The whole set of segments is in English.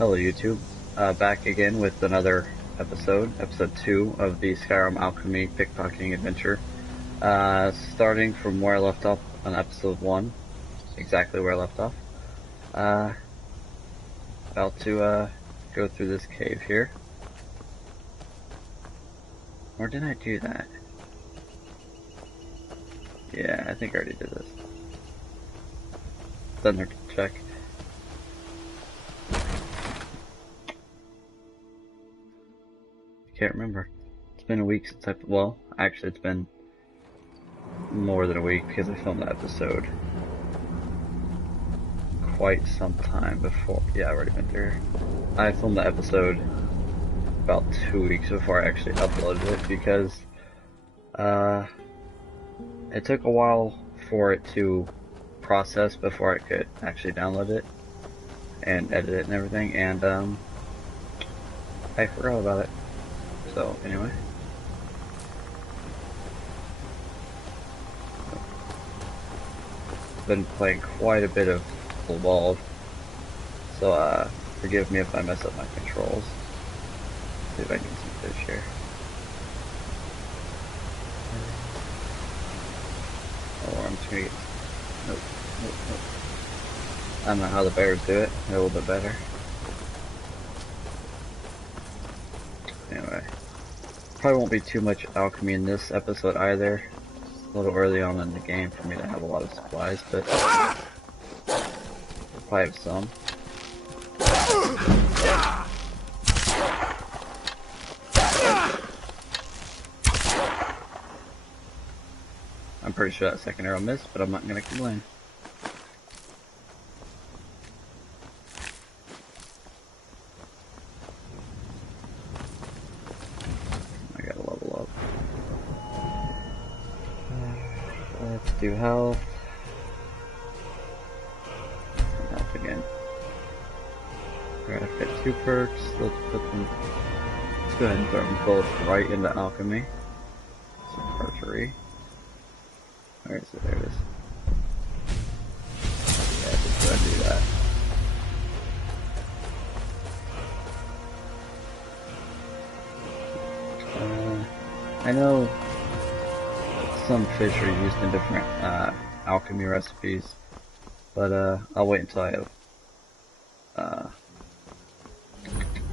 Hello YouTube, back again with another episode 2 of the Skyrim Alchemy Pickpocketing Adventure. Starting from where I left off on episode 1, exactly where I left off. About to go through this cave here. Or did I do that? Yeah, I think I already did this. Thunder check. Can't remember. It's been a week since well, actually it's been more than a week because I filmed that episode quite some time before. Yeah, I've already been through. I filmed the episode about 2 weeks before I actually uploaded it because it took a while for it to process before I could actually download it and edit it and everything, and I forgot about it. So, anyway. Been playing quite a bit of Full Ball, so forgive me if I mess up my controls. See if I can get some fish here. Oh, I'm just gonna get... Nope. I don't know how the bears do it. They're a little bit better. Anyway. Probably won't be too much alchemy in this episode either. A little early on in the game for me to have a lot of supplies, but I'll probably have some. I'm pretty sure that second arrow missed, but I'm not gonna complain. Do health. Health again. Alright, I've got 2 perks. Let's put them. Let's go ahead and throw them both right into alchemy. Some archery. Where is it? There it is. Yeah, just go ahead and do that. I know some fish are used in different alchemy recipes, but I'll wait until I have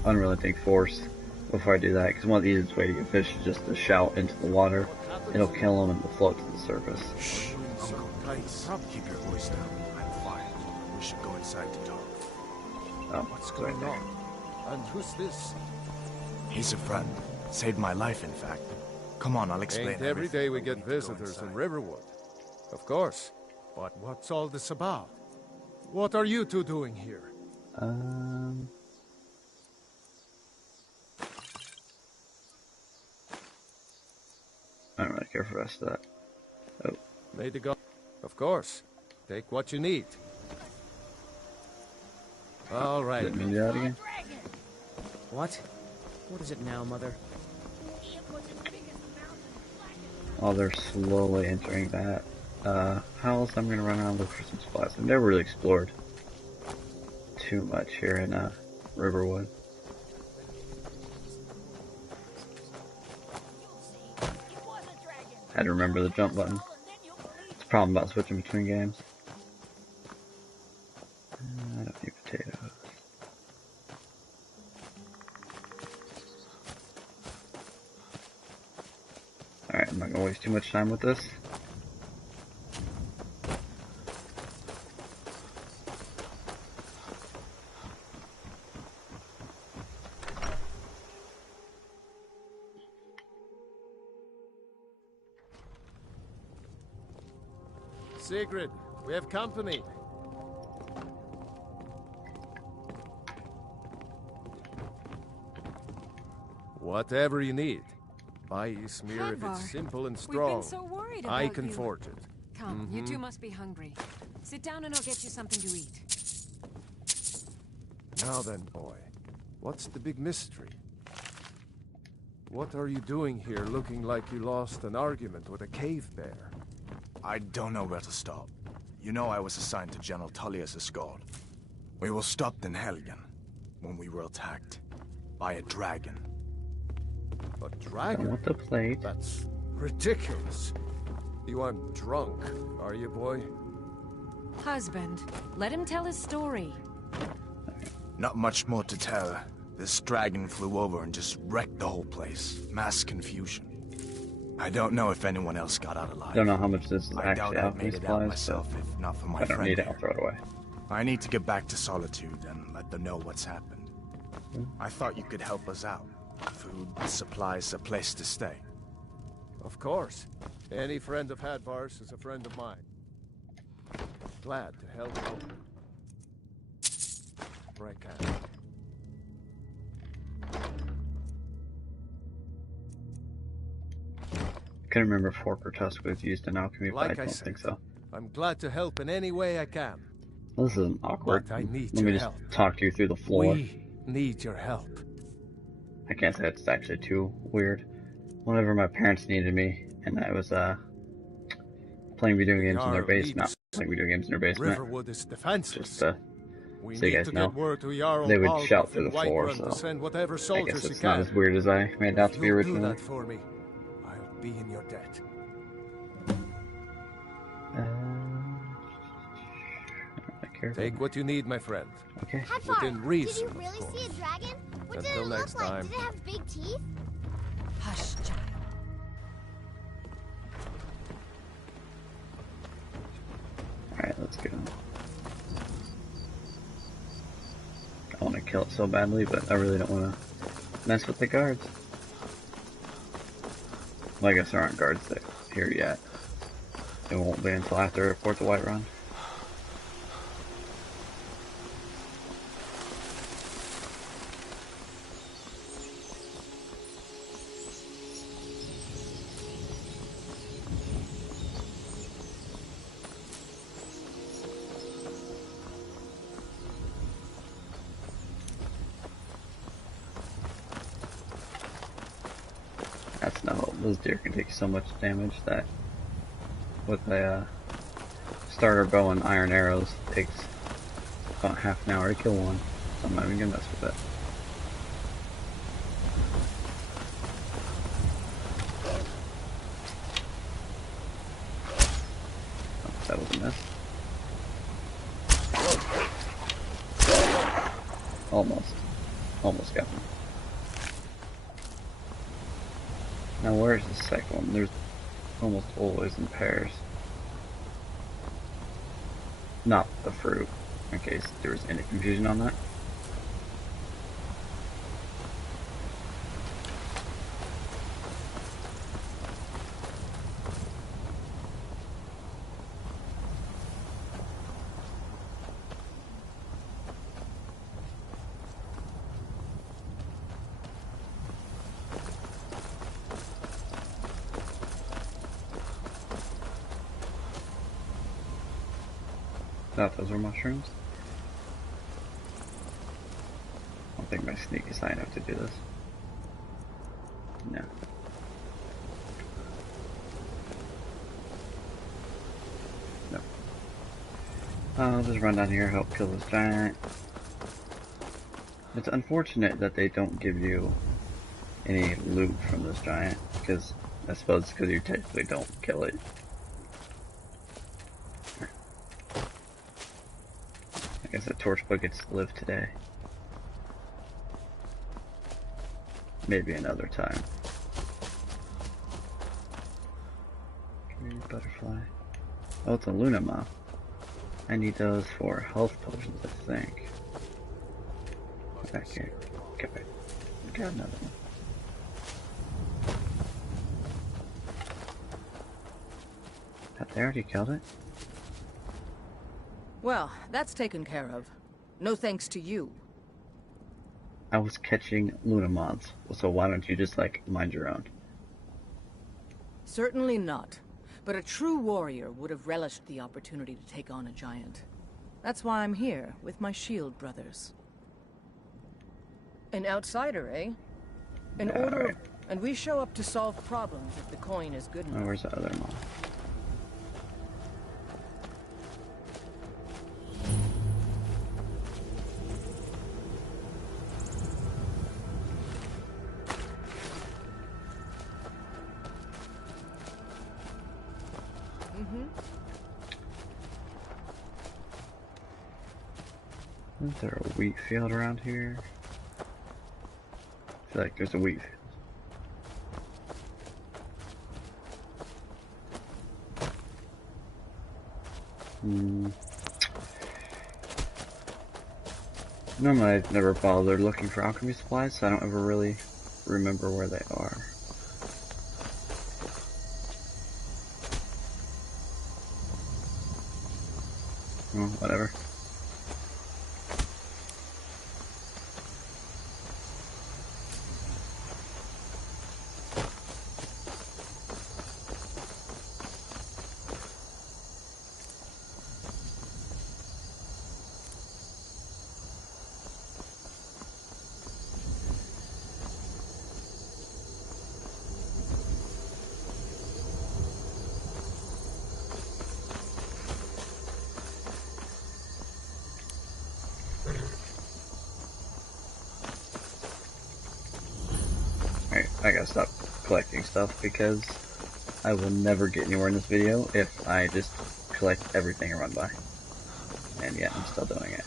unrelenting force before I do that, because one of the easiest way to get fish is just to shout into the water. It'll kill them and they'll float to the surface. Shh, Uncle, please keep your voice down. I'm fine. We should go inside to talk. Oh, what's going on? And who's this? He's a friend. Saved my life, in fact. Come on, I'll explain Ain't every day we get visitors in Riverwood. Of course. But what's all this about? What are you two doing here? I don't really care for the rest of that. Oh. May the god... Of course. Take what you need. All right. Didn't mean to do that again. What? What is it now, Mother? Oh, they're slowly entering that. How else I'm gonna run around and look for some spots? I've never really explored too much here in Riverwood. Had to remember the jump button. It's a problem about switching between games. I don't need potatoes. Alright, I'm not gonna waste too much time with this. Sigrid, we have company. Whatever you need. Buy Ismir if it's simple and strong. We've been so worried about I can you. forge it. Come, you two must be hungry. Sit down and I'll get you something to eat. Now then, boy. What's the big mystery? What are you doing here looking like you lost an argument with a cave bear? I don't know where to stop. You know I was assigned to General Tullius' escort. We will stop in Helgen. when we were attacked by a dragon. A Done dragon? with the plate. That's ridiculous. You aren't drunk, are you, boy? Husband, let him tell his story. Not much more to tell. This dragon flew over and just wrecked the whole place. Mass confusion. I don't know if anyone else got out alive. Don't know how much this is I doubt actually I'd alchemy made it out supplies, myself but if not for my I don't friend need it, here. I'll throw it away. I need to get back to Solitude and let them know what's happened. I thought you could help us out. Food, supplies, a place to stay. Of course. Any friend of Hadvar's is a friend of mine. Glad to help out. Where I can. I couldn't remember if fork or tusk was used in alchemy, but I don't think so. I'm glad to help in any way I can. This isn't awkward. But I need Let me your just help. talk to you through the floor. We need your help. I can't say it's actually too weird. Whenever my parents needed me, and I was playing video games in their basement, not playing video games in their basement, Riverwood is defenseless. just We so you need guys to know, get word to Jarl they would Balgruuf shout through in the floor, Whiterun so to send whatever I soldiers guess you it's not can. as weird as I made it out to be You'll do originally. that for me. I'll be in your debt. Take what you need, my friend. Okay. Hadvar, Within did reason, you of really course. see a dragon? What did Until it next look like? time. Did it have big teeth? Hush, child. Alright, let's go. I want to kill it so badly, but I really don't want to mess with the guards. Well, I guess there aren't guards here yet. It won't be until after I report to Whiterun. That's no hope. Those deer can take so much damage that with a starter bow and iron arrows it takes about half an hour to kill one. So I'm not even gonna mess with it. Oh, that was a miss. Almost got me. Now where's the second one? There's almost always in pairs. Not the fruit, in case there was any confusion on that. Thought those were mushrooms. I don't think my sneak is high enough to do this. No. No. I'll just run down here, help kill this giant. It's unfortunate that they don't give you any loot from this giant, because I suppose it's because you technically don't kill it. I guess the torchbook gets to live today. Maybe another time. Green butterfly. Oh, it's a Luna moth. I need those for health potions, I think. Get back here. Get back. Got another one. They already killed it? Well, that's taken care of. No thanks to you. I was catching Luna moths, so why don't you just, like, mind your own? Certainly not. But a true warrior would have relished the opportunity to take on a giant. That's why I'm here, with my shield brothers. An outsider, eh? An Yeah, order right. of... And we show up to solve problems if the coin is good Oh, enough. where's the other moth? Is there a wheat field around here? I feel like there's a wheat field. Normally I've never bothered looking for alchemy supplies, so I don't ever really remember where they are. Well, whatever. I gotta stop collecting stuff because I will never get anywhere in this video if I just collect everything I run by. And yet I'm still doing it.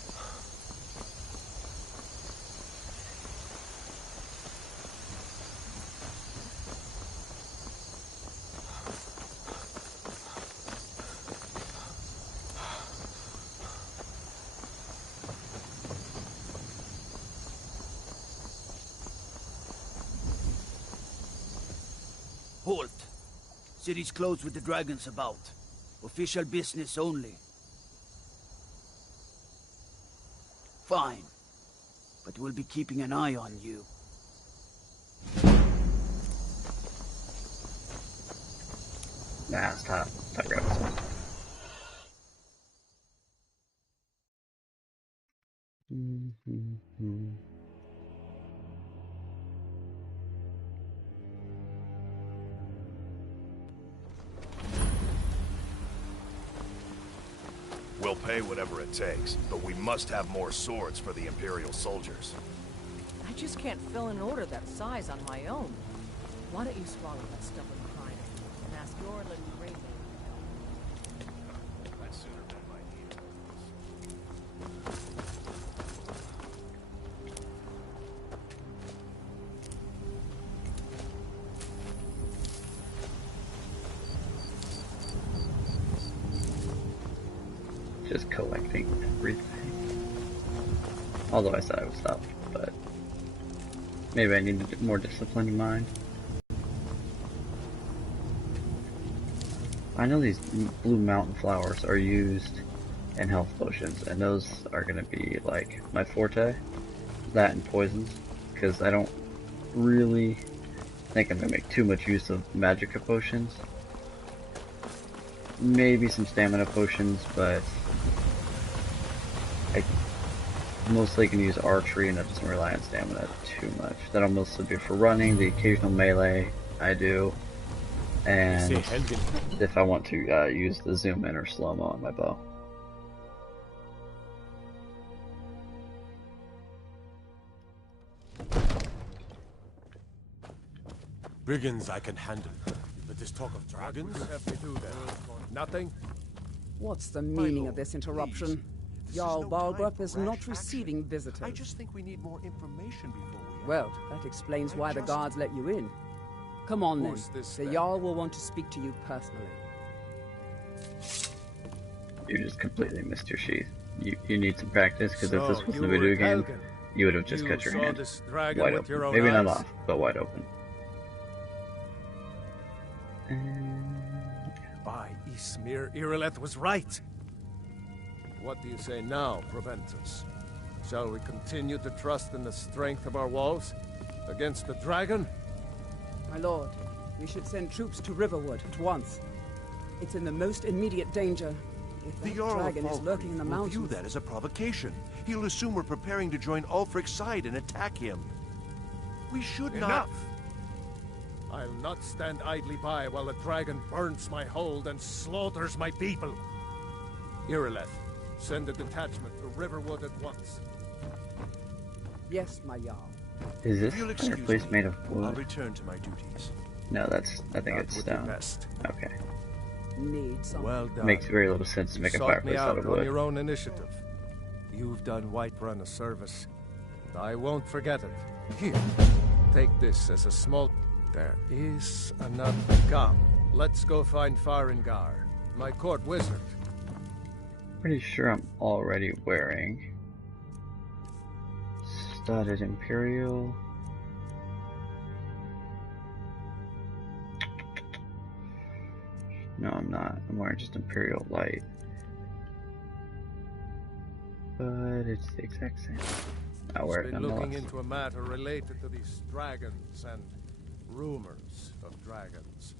Halt! City's closed with the dragons about. Official business only. Fine. But we'll be keeping an eye on you. Nah, stop grabbing stuff. We'll pay whatever it takes, but we must have more swords for the Imperial soldiers. I just can't fill an order that size on my own. Why don't you swallow that stubborn pride and ask your little gray man? I'd sooner bend my knee to Just collecting everything. Although I said I would stop, but maybe I need a more disciplined mind. I know these blue mountain flowers are used in health potions, and those are going to be like my forte. That and poisons, because I don't really think I'm going to make too much use of magica potions. Maybe some stamina potions, but I mostly can use archery, and that doesn't rely on stamina too much. That'll mostly be for running, the occasional melee I do, and if I want to use the zoom in or slow-mo on my bow. Brigands I can handle, but this talk of dragons? What have to do then? Nothing? What's the meaning of this interruption? Jarl Balgrup is not receiving visitors. I just think we need more information before we... Well, that explains why the guards let you in. Come on then. The Jarl will want to speak to you personally. You just completely missed your sheath. You need some practice, because if this wasn't a video game, you would have just cut your hand wide open. Maybe not off, but wide open. By Ismir, Irileth was right. What do you say now, Proventus? Shall we continue to trust in the strength of our walls against the dragon? My lord, we should send troops to Riverwood at once. It's in the most immediate danger. If that dragon is lurking in the mountains... Will view that as a provocation. He'll assume we're preparing to join Ulfric's side and attack him. We should not... Enough! I'll not stand idly by while the dragon burns my hold and slaughters my people. Irileth, send a detachment to Riverwood at once. Yes, my Jarl. Is this fireplace made of wood? I'll return to my duties. No, I think it's stone. Okay. Need some. Well done. Makes very little sense to make a fireplace out of wood. On your own initiative. The You've done Whiterun a service. I won't forget it. Here, take this as a small... There is another... Come, let's go find Farengar, my court wizard. Pretty sure I'm already wearing studded Imperial. No, I'm not. I'm wearing just Imperial Light. But it's the exact same. I'll wear it Been nonetheless. looking into a matter related to these dragons and rumors of dragons.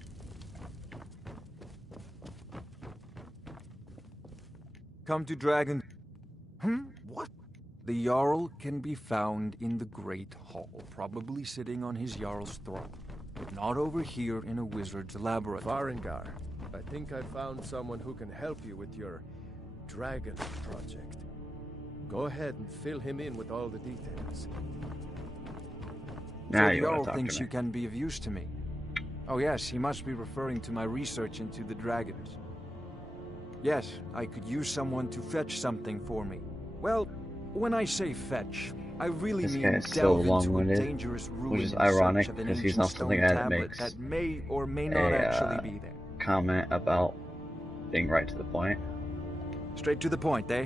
Come to Dragon... What? The Jarl can be found in the Great Hall, probably sitting on his Jarl's throne. But not over here in a wizard's laboratory. Farengar, I think I found someone who can help you with your dragon project. Go ahead and fill him in with all the details. Now So you the want Jarl to talk thinks to me. you can be of use to me. Oh yes, he must be referring to my research into the dragons. Yes, I could use someone to fetch something for me. Well, when I say fetch, I really This mean guy is so delve into a long-winded, dangerous ruin which is in ironic search of an because he's ancient not stone something that tablet makes that may or may not actually be there. Comment about being right to the point. Straight to the point, eh?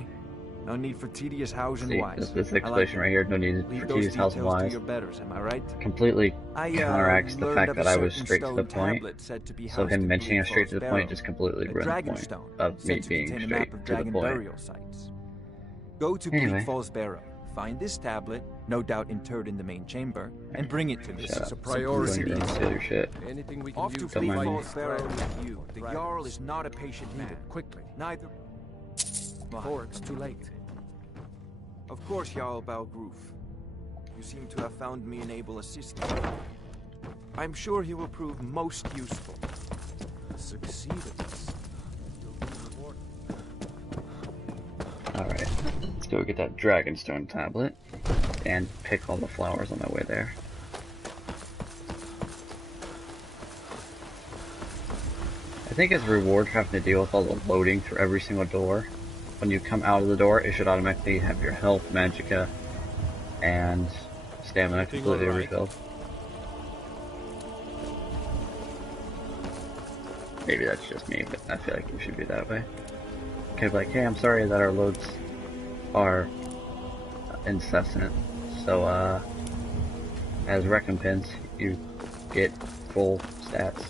No need for tedious hows and See, whys. this I like explanation it. right here, no need Leave for those tedious hows and details to whys. your betters, am I right? Completely I counteracts the learned fact of that a I was certain straight to the stone point. tablet said to be So housed him in mentioning it Bleak straight to the Falls point Barrow, just completely a ruined the dragon point stone of said me to being contain a straight map of to the dragon point. burial sites. Go to Anyway. Bleak Falls Barrow, find this tablet, no doubt interred in the main chamber, and bring it to me. Shut This is a up. priority. Don't even steal your shit. Anything we can Off to use Bleak Don't mind me. Falls Barrow dragons, with you. The Jarl is not a patient Need man. it quickly, Neither... before it's too late. Of course, Jarl Balgroof. You seem to have found me an able assistant. I'm sure he will prove most useful. Succeed at this. You'll be rewarded. Alright, let's go get that Dragonstone tablet and pick all the flowers on my way there. I think as a reward for having to deal with all the loading through every single door, when you come out of the door, it should automatically have your health, magicka, and stamina completely refilled. Maybe that's just me, but I feel like it should be that way. Okay, like, hey, I'm sorry that our loads are incessant, so as recompense, you get full stats.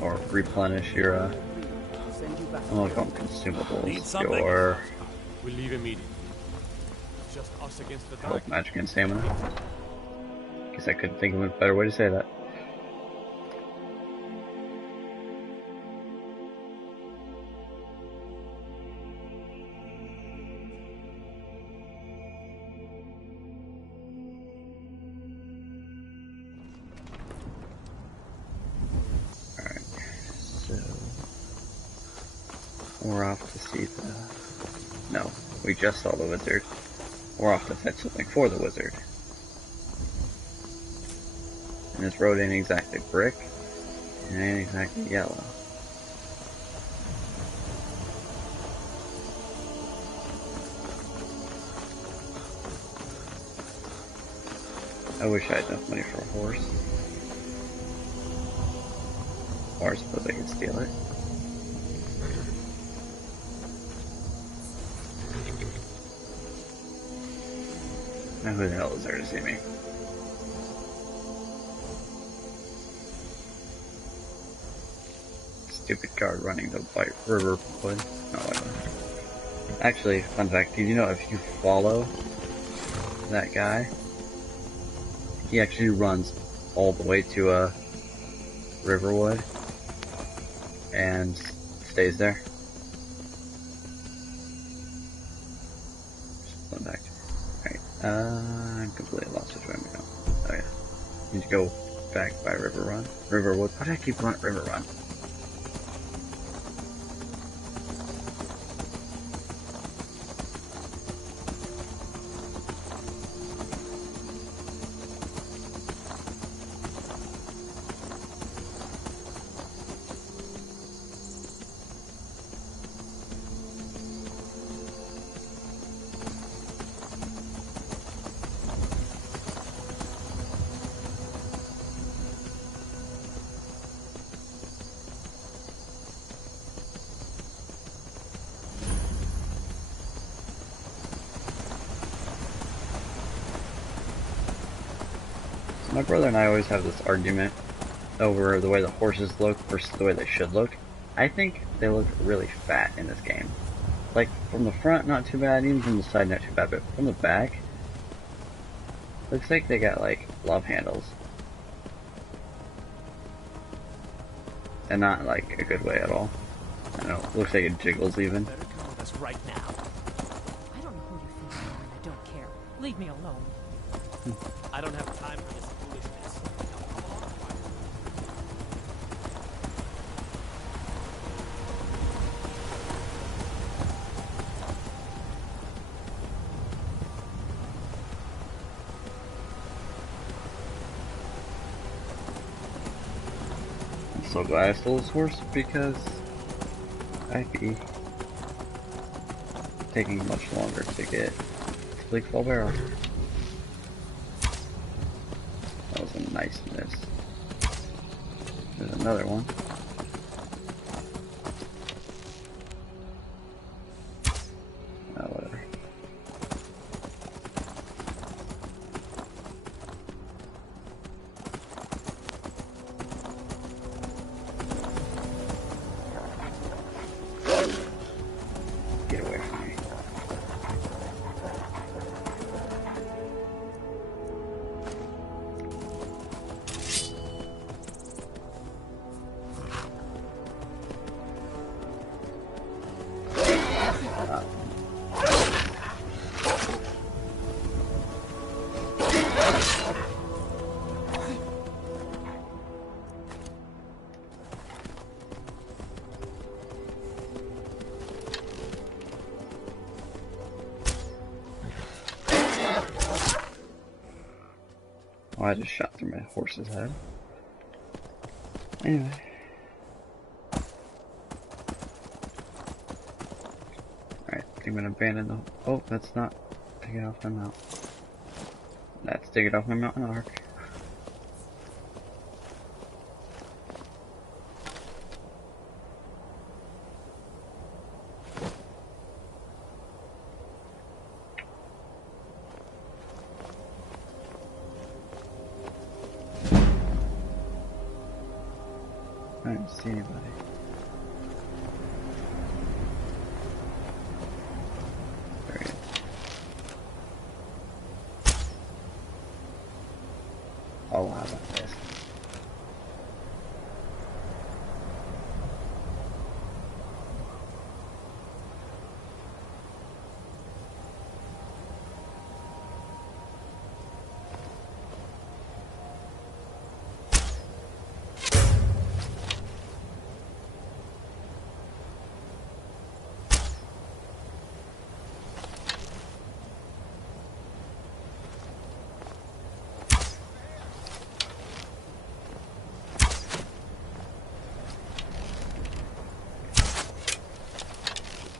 Or replenish your, I'm gonna call them consumables, your We'll leave immediately. Just us against the health, dark. magic, and stamina. Guess I couldn't think of a better way to say that. Alright, so we're off to see the... No, we just saw the wizard. We're off to fetch something for the wizard. And this road ain't exactly brick, and it ain't exactly yellow. I wish I had enough money for a horse. Or I suppose I could steal it. Now who the hell is there to see me? Stupid guard running the White River Wood. No, whatever. Actually, fun fact, did you know if you follow that guy, he actually runs all the way to Riverwood and stays there? Just fun fact. Alright, I completely lost which way I'm going. Oh yeah. Need to go back by Riverwood. Why do I keep going at River Run? My brother and I always have this argument over the way the horses look versus the way they should look. I think they look really fat in this game. Like, from the front, not too bad, even from the side, not too bad, but from the back, looks like they got, like, love handles. And not, like, a good way at all. I don't know, looks like it jiggles even. Better come with us right now. I don't know who you think you are, and I don't care. Leave me alone. I don't have time for this foolishness. I'm so glad I stole this horse because I'd be taking much longer to get to Bleak Fall Barrow. That was a nice miss. There's another one. Oh, whatever. Get away from me. Oh, I just shot through my horse's head. Anyway. Alright, I think I'm gonna abandon the... Oh, that's not taking off my mount. That's taking off my mountain arc. I don't see anybody. There he is. Oh, how about this?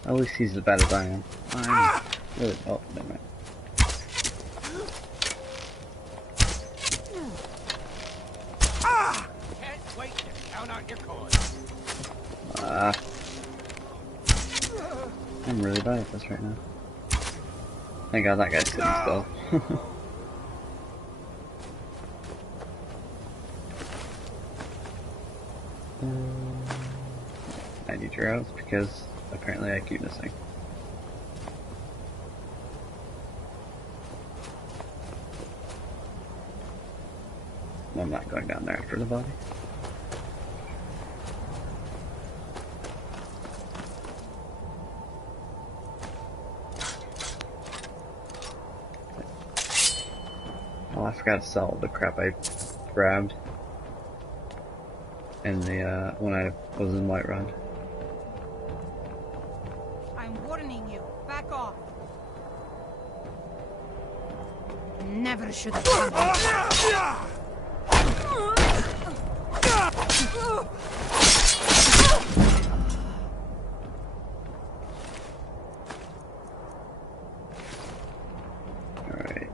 At least he's as bad as I am. I'm really... Oh, never mind. Can't wait to count out your coins. I'm really bad at this right now. Thank God that guy's sitting still. 90 droughts because apparently I keep missing. I'm not going down there after the body. Oh, I forgot to sell the crap I grabbed in the when I was in Whiterun. I'm warning you. Back off. Never should have come. Alright.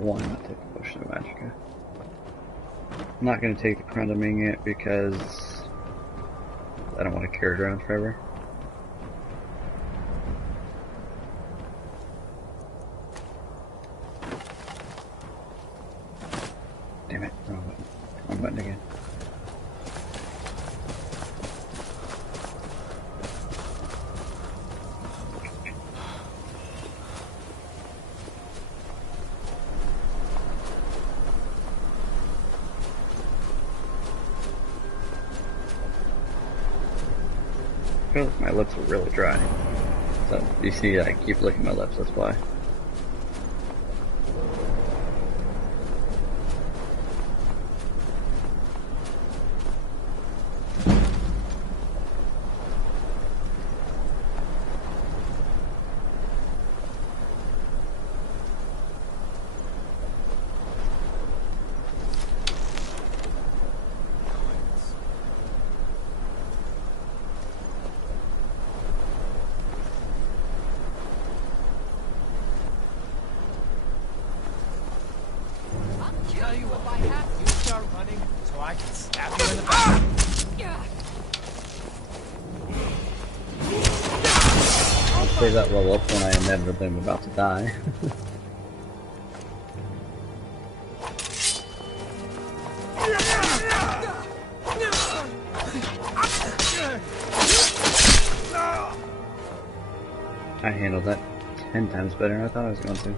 one, not take the potion of magicka. I'm not gonna take the crown of ming it because I don't want to carry it around forever. Damn it, wrong button. Wrong button again. I feel like my lips are really dry. So, you see, I keep licking my lips, that's why. Tell you if I have you start running so I can stab you in the back. I'll save that level up when I inevitably am about to die. I handled that 10 times better than I thought I was going to.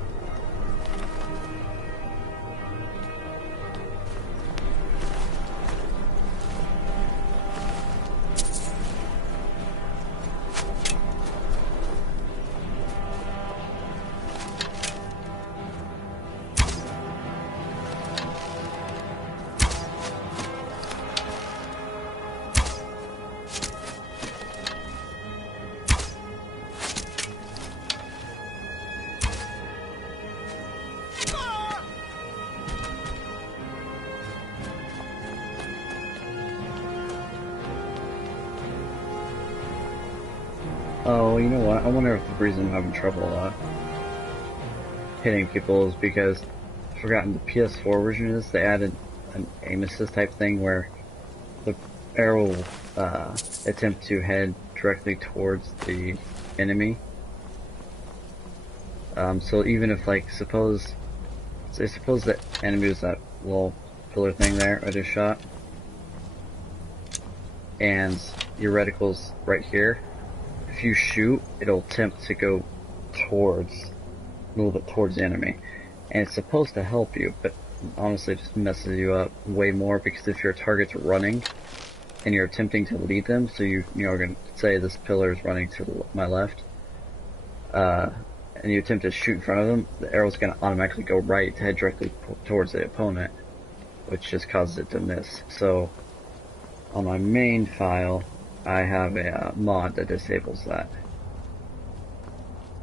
Oh, you know what? I wonder if the reason I'm having trouble hitting people is because I've forgotten the PS4 version of this. They added an aim assist type thing where the arrow will attempt to head directly towards the enemy. So even if, like, suppose the enemy was that little pillar thing there I just shot, and your reticle's right here. If you shoot, it'll attempt to go towards, a little bit towards the enemy. And it's supposed to help you, but honestly it just messes you up way more, because if your target's running, and you're attempting to lead them, so you are going to say this pillar is running to my left, and you attempt to shoot in front of them, the arrow's going to automatically go right to head directly towards the opponent, which just causes it to miss. So, on my main file, I have a mod that disables that.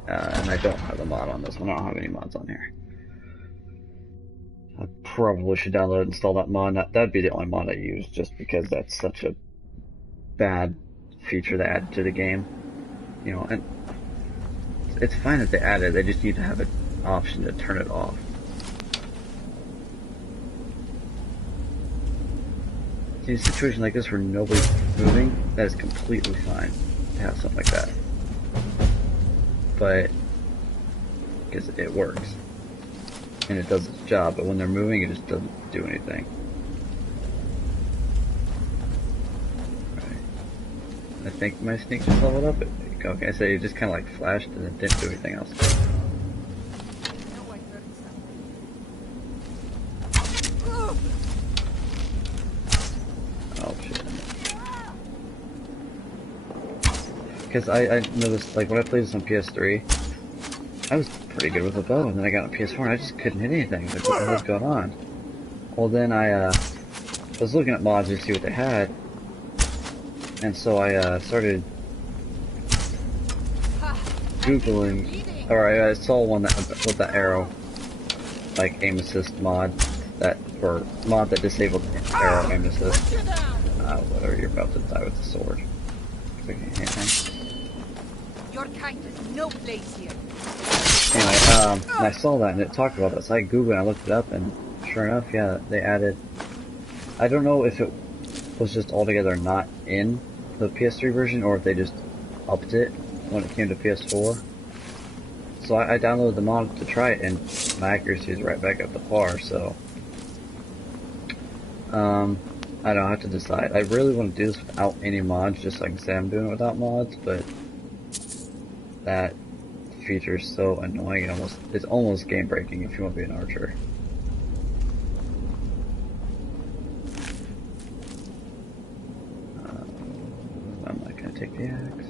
And I don't have the mod on this one. I don't have any mods on here. I probably should download and install that mod. That'd be the only mod I use, just because that's such a bad feature to add to the game. You know, and it's fine if they add it, they just need to have an option to turn it off. In a situation like this where nobody's moving, that is completely fine to have something like that. But, because it works. And it does its job, but when they're moving, it just doesn't do anything. Right. I think my sneak just leveled up. Okay, so it just kind of like flashed and it didn't do anything else. Because I noticed, like, when I played this on PS3, I was pretty good with a bow, and then I got on PS4 and I just couldn't hit anything. Like, what the hell's going on? Well, then I was looking at mods to see what they had, and so I started Googling, or I saw one that with that arrow, like, aim assist mod, or mod that disabled arrow aim assist. Whatever, you're about to die with the sword. Your kind has no place here. Anyway, And I saw that and it talked about it, so I googled and I looked it up, and sure enough, yeah, they added. I don't know if it was just altogether not in the PS3 version or if they just upped it when it came to PS4. So I downloaded the mod to try it, and my accuracy is right back up to par. So I don't have to decide. I really want to do this without any mods, just so I can say I'm doing it without mods, but that feature is so annoying. It's almost game breaking if you want to be an archer. I'm not gonna take the axe.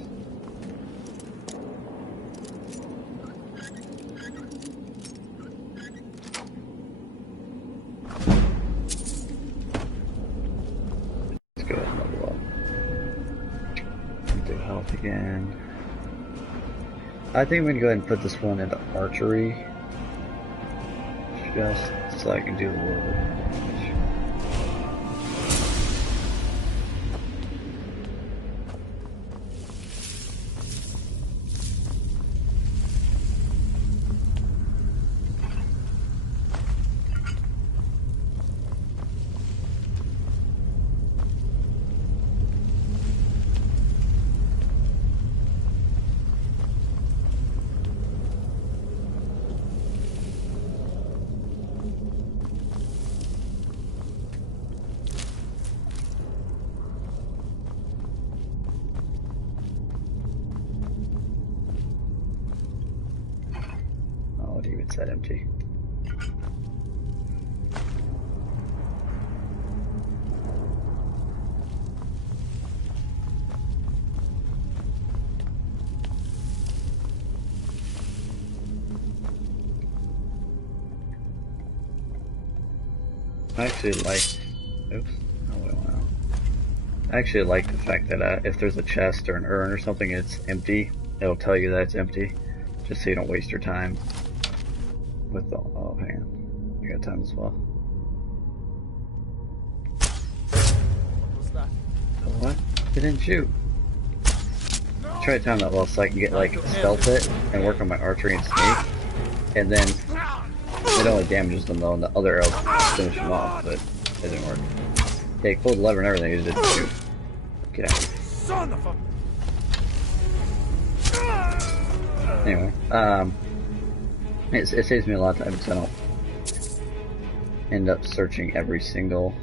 Let's go ahead and level up. Do health again. I think I'm gonna go ahead and put this one into archery, just so I can do a little bit more damage. It's that empty. I actually like. Oops. Oh, wait, wow. I actually like the fact that if there's a chest or an urn or something, it's empty. It'll tell you that it's empty, just so you don't waste your time. With the, oh, hang on. I got time as well. What was that? What? It didn't shoot. Try to time that well so I can get like stealth it and work on my archery and sneak. And then it only damages them though, and the other arrows finish them off, but it didn't work. Yeah, pulled the lever and everything, it didn't shoot. Get out. Son of a... Anyway, it saves me a lot of time because I don't end up searching every single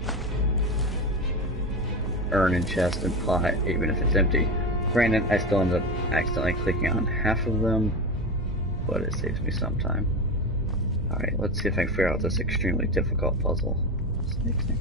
urn and chest and plot, even if it's empty. Granted, I still end up accidentally clicking on half of them, but it saves me some time. Alright, let's see if I can figure out this extremely difficult puzzle. Snake, snake.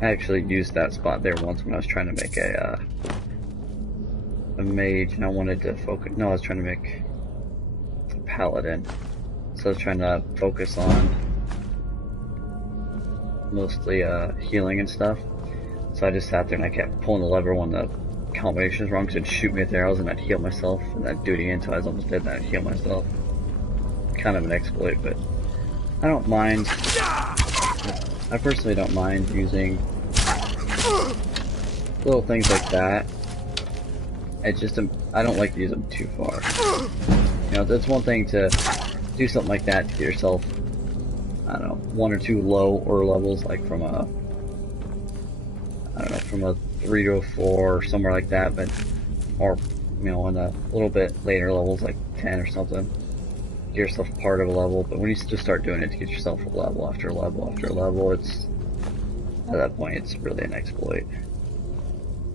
I actually used that spot there once when I was trying to make a mage, and I wanted to focus. No, I was trying to make a paladin, so I was trying to focus on mostly healing and stuff. So I just sat there and I kept pulling the lever when the combination was wrong, because it'd shoot me with arrows, and I'd heal myself, and I'd do it again until I was almost dead, and I'd heal myself. Kind of an exploit, but I don't mind. I personally don't mind using little things like that. It's just I don't like to use them too far. You know, it's one thing to do something like that to get yourself, I don't know, 1 or 2 lower levels, like from a, I don't know, from a 3 to a 4 or somewhere like that, but, or, you know, on a little bit later levels, like 10 or something. Get yourself part of a level, but when you just start doing it to get yourself a level after level after level, it's, at that point, it's really an exploit.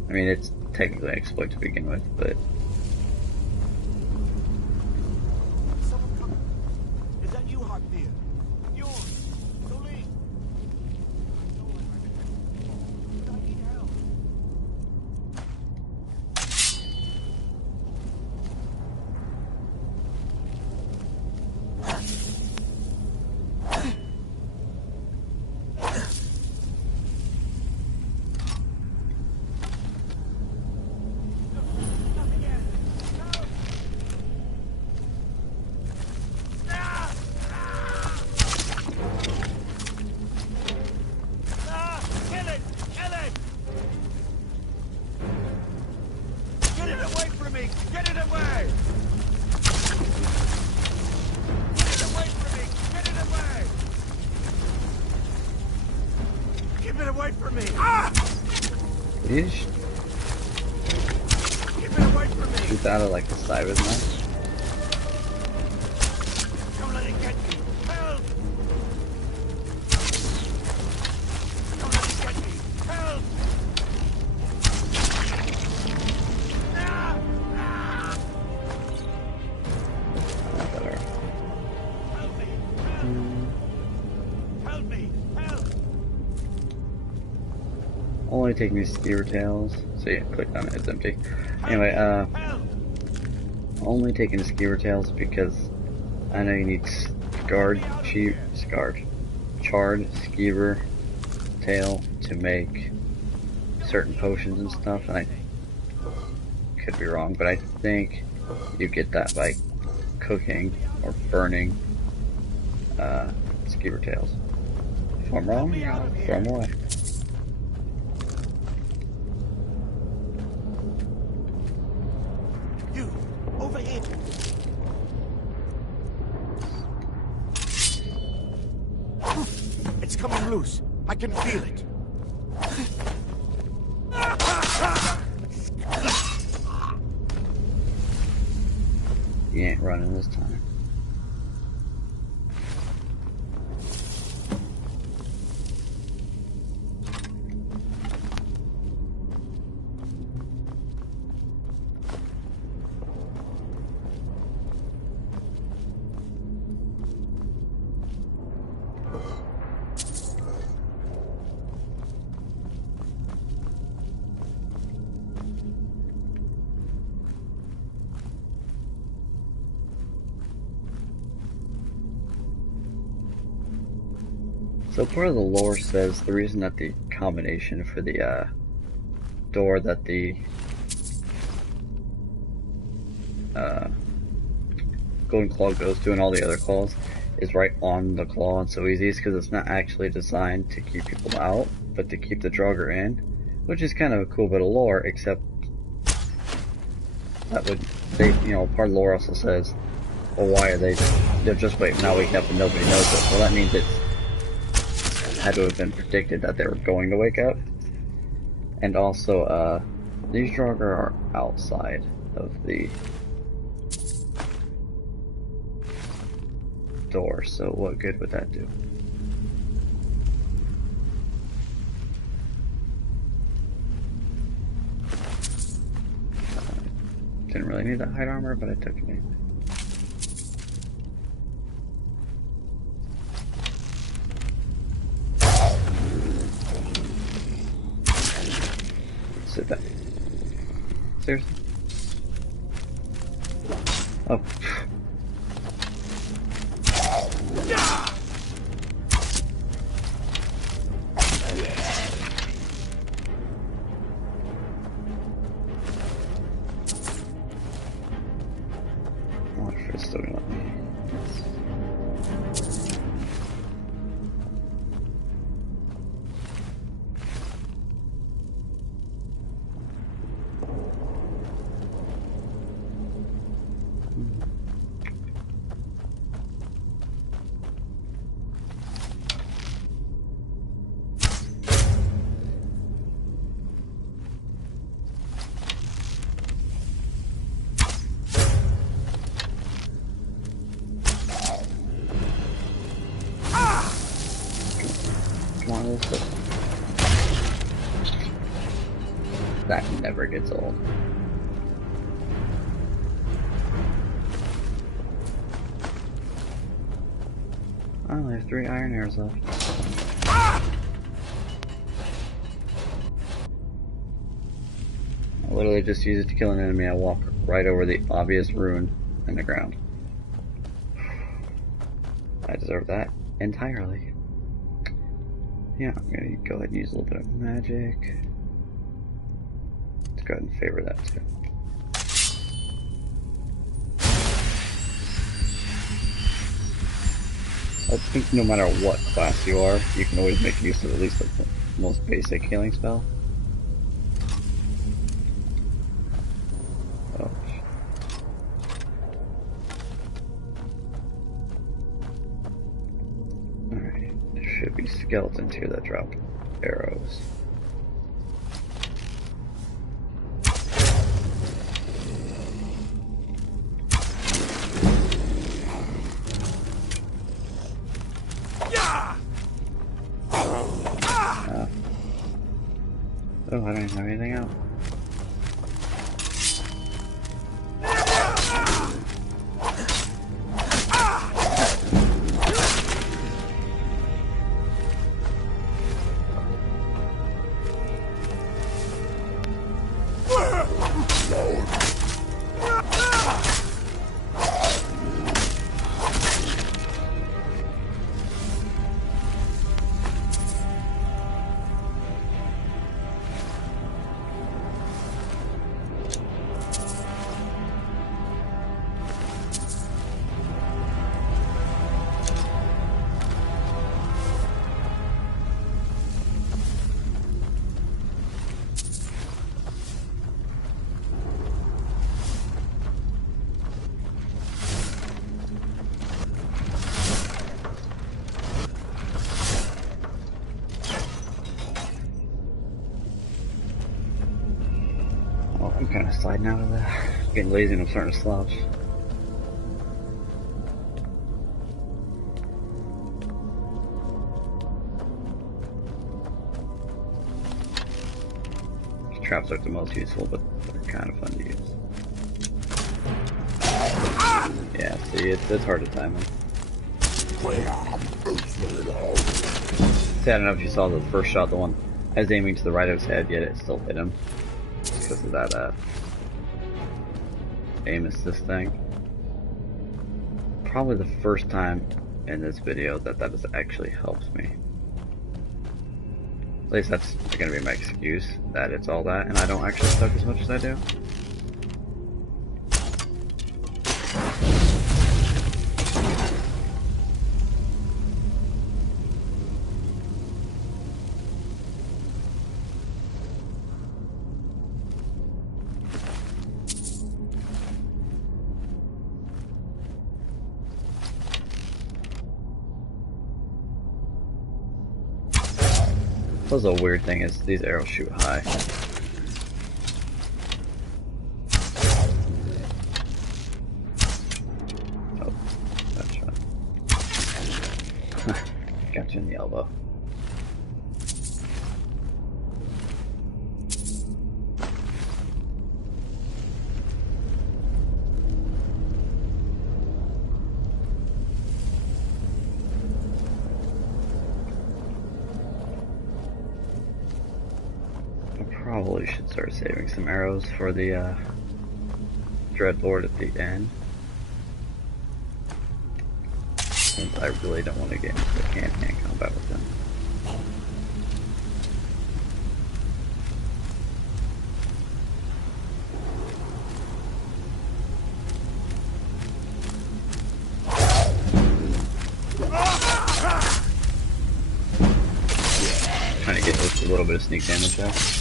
I mean, it's technically an exploit to begin with, but... Is that you, Harpir? Yours. Colleen. I need help. from me! Get it away! Get it away from me! Get it away! Keep it away from me! Ah! Yeesh. Keep it away from me! Shoot out of like the side of his mouth. Don't let it get me! Help! Don't let it get me! Help! Better. Help me! Help! Help me! Help! Only taking these skewer tails. So yeah, click on it, it's empty. Anyway, only taking the skewer tails because I know you need charred skewer tail to make certain potions and stuff, and I could be wrong, but I think you get that by cooking or burning skewer tails. If I'm wrong, I'll throw them away. You! Over here! It's coming loose. I can feel it. You ain't running this time. So part of the lore says the reason that the combination for the door that the golden claw goes to and all the other claws is right on the claw and so easy is because it's not actually designed to keep people out, but to keep the Draugr in, which is kind of a cool bit of lore, except that would, they, you know, part of the lore also says, well, why are they're just waking up and nobody knows it. Well, that means it's had to have been predicted that they were going to wake up. And also, these Draugr are outside of the door, so what good would that do? Didn't really need that hide armor, but I took it anyway. Sit down. Seriously? Oh. I wonder if it's still gonna let me. That never gets old. I only have 3 iron arrows left. I literally just use it to kill an enemy. I walk right over the obvious rune in the ground. I deserve that entirely. Yeah, I'm gonna go ahead and use a little bit of magic. Let's go ahead and favor that too. I think no matter what class you are, you can always make use of at least the most basic healing spell. Oh. should be skeletons here that drop arrows. Oh, I don't even have anything out. I'm kind of sliding out of that. Getting lazy and I'm starting to slouch. These traps aren't the most useful, but they're kind of fun to use. Yeah, see, it's hard to time them. See, I don't know if you saw the first shot, the one I was aiming to the right of his head, yet it still hit him. Because of that aim assist thing. Probably the first time in this video that has actually helped me. At least that's gonna be my excuse, that it's all that and I don't actually suck as much as I do. The weird thing is these arrows shoot high. Oh, that shot. Got you in the elbow. Probably should start saving some arrows for the Dreadlord at the end. Since I really don't want to get into the hand-to-hand combat with him. Trying to get just a little bit of sneak damage out.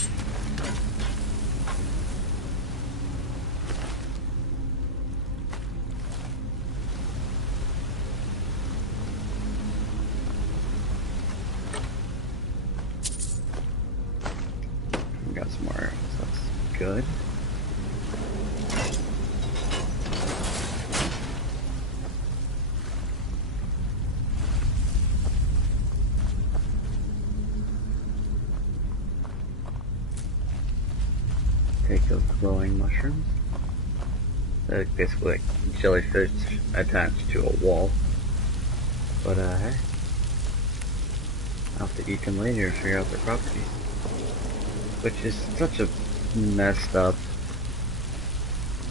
Got some more arrows, that's good. Take those glowing mushrooms. They're basically like jellyfish attached to a wall. But hey, I'll have to eat them later to figure out their properties. Which is such a messed up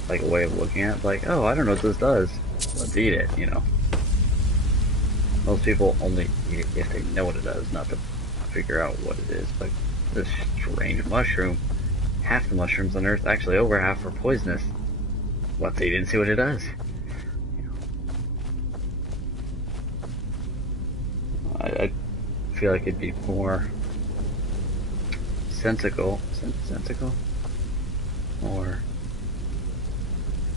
like way of looking at it. Like, oh, I don't know what this does. Let's eat it, you know. Most people only eat it if they know what it does, not to figure out what it is. Like this strange mushroom. Half the mushrooms on Earth, actually over half, are poisonous. Let's eat it and see what it does. I feel like it'd be more sensical, or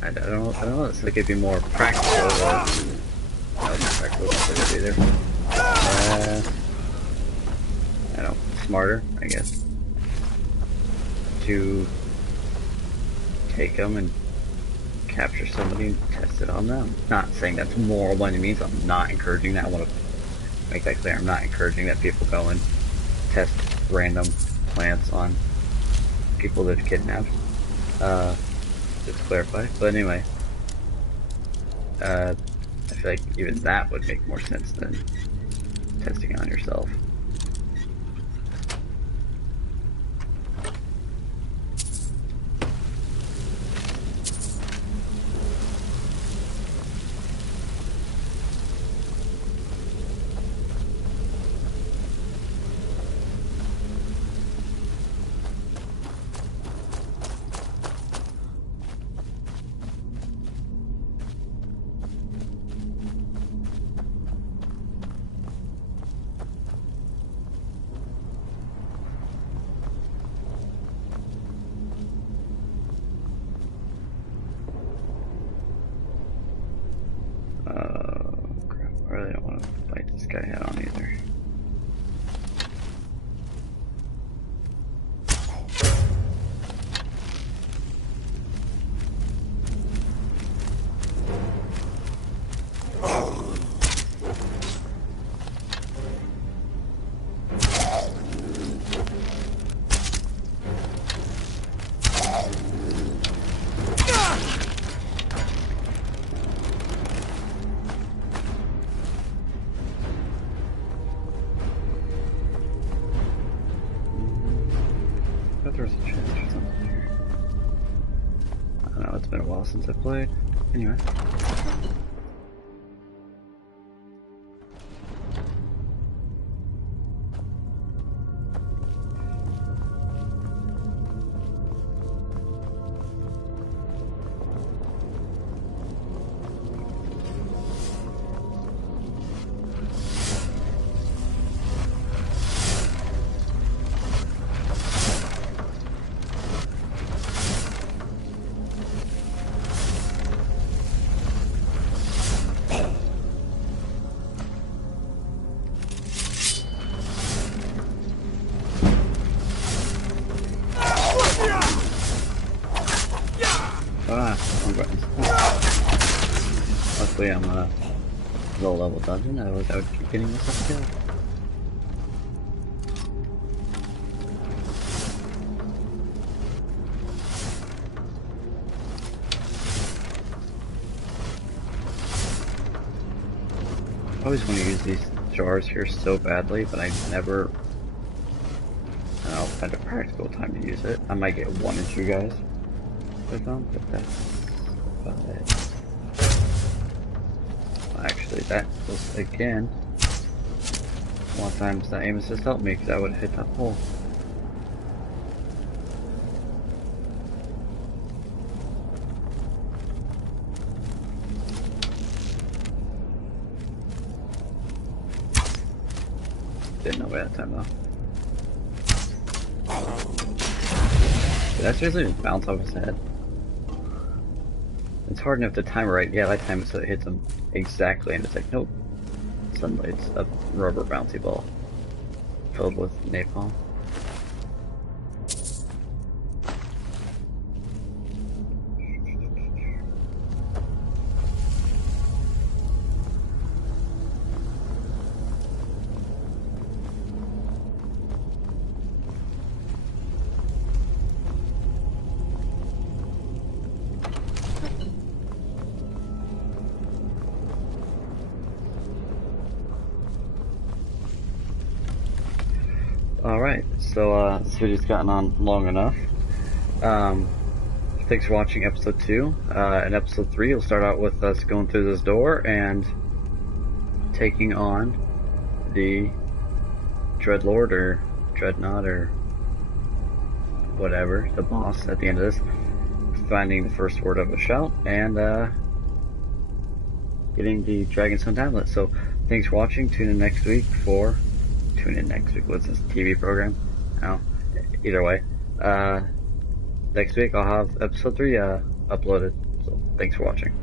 I don't know. It's like it'd be more practical. Or, no, not practical. Not either. I don't know, smarter, I guess, to take them and capture somebody and test it on them. Not saying that's moral by any means. I'm not encouraging that. I want to make that clear. I'm not encouraging that people go and test random plants on people they've kidnapped. Just to clarify. But anyway, I feel like even that would make more sense than testing it on yourself. Crap, I really don't want to fight this guy head on either. There's a chance or something here. I don't know, it's been a while since I played. Anyway. Wrong buttons. Luckily I'm a low level dungeon, I would keep getting myself killed. I always want to use these jars here so badly, but I never find a practical time to use it. I might get one or two guys with them, but that's about it. Well, actually, that was again one time that aim assist helped me because I would have hit that pole. Didn't know by that time though. Did I seriously just bounce off his head? It's hard enough to time it right. Yeah, that time it so it hits him exactly, and it's like, nope. Suddenly it's a rubber bouncy ball filled with napalm. Alright, so this video's gotten on long enough. Thanks for watching episode 2. In episode 3, we'll start out with us going through this door and taking on the Dreadlord or Dreadnought or whatever, the boss at the end of this. Finding the first word of a shout and getting the Dragonstone tablet. So thanks for watching. Tune in next week. What's this TV program? No, either way. Next week I'll have episode 3 uploaded. So thanks for watching.